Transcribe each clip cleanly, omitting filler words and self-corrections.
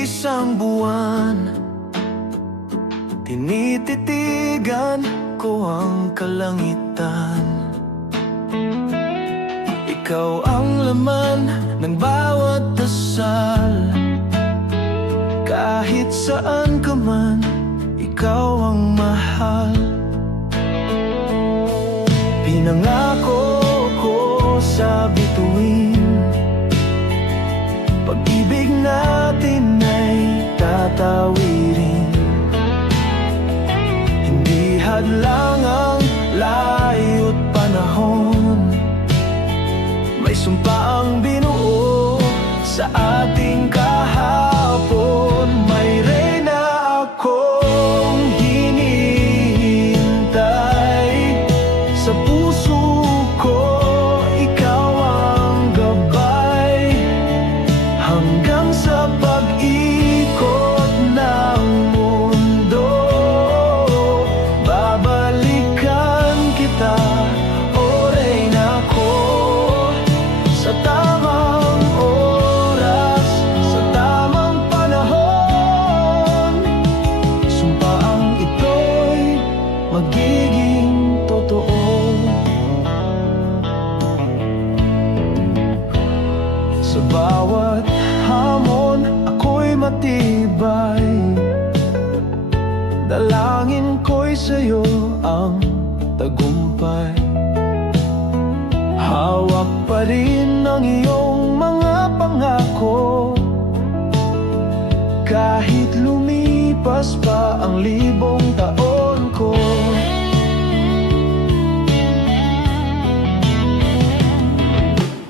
isang buwan, tinititigan ko ang kalangitan. Ikaw ang laman ng bawat dasal. Kahit saan ka man, ikaw ang mahal. Pinangako ko sa bituin, pag-ibig natin ay tatawirin. Hindi hadlang ang layo't panahon, may sumpa ang binuo sa ating kahapon. May reyna akong hinihintay sa puso ko, ikaw ang gabay hanggang sa pag-ikot ng mundo. Babalikan kita, o reyna ko, sa tamang oras, sa tamang panahon. Sumpaang ito'y magiging totoo. Sa bawat hamon, ako'y matibay. Dalangin ko'y sa'yo ang tagumpay. Hawak pa rin ang iyong mga pangako, kahit lumipas pa ang 1000 taon ko.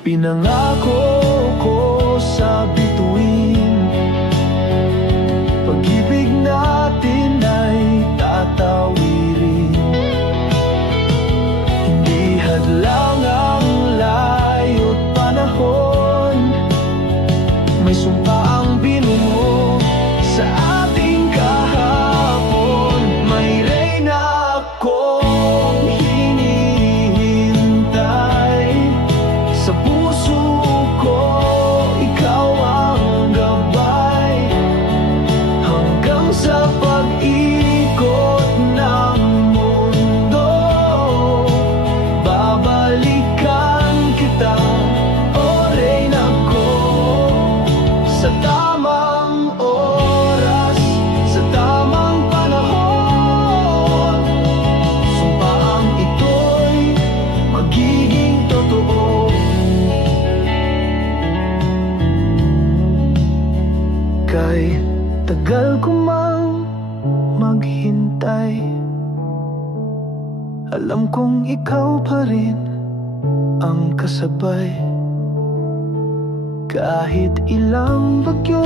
Pinangako ko sa bituin, pag-ibig natin ay tatawirin. Hindi hadlang ang layo't panahon, may sumpa ang binuo sa ating kahapon. May reyna akong hinihintay sa puso ko, ikaw ang gabay hanggang sa pag-ikot ng mundo. Babalikan kita, o reyna ko, sa tamang oras, sa tamang panahon. Sumpaang ito'y magiging totoo. Kay tagal ko mang maghintay, alam kong ikaw pa rin ang kasabay. Kahit ilang bagyo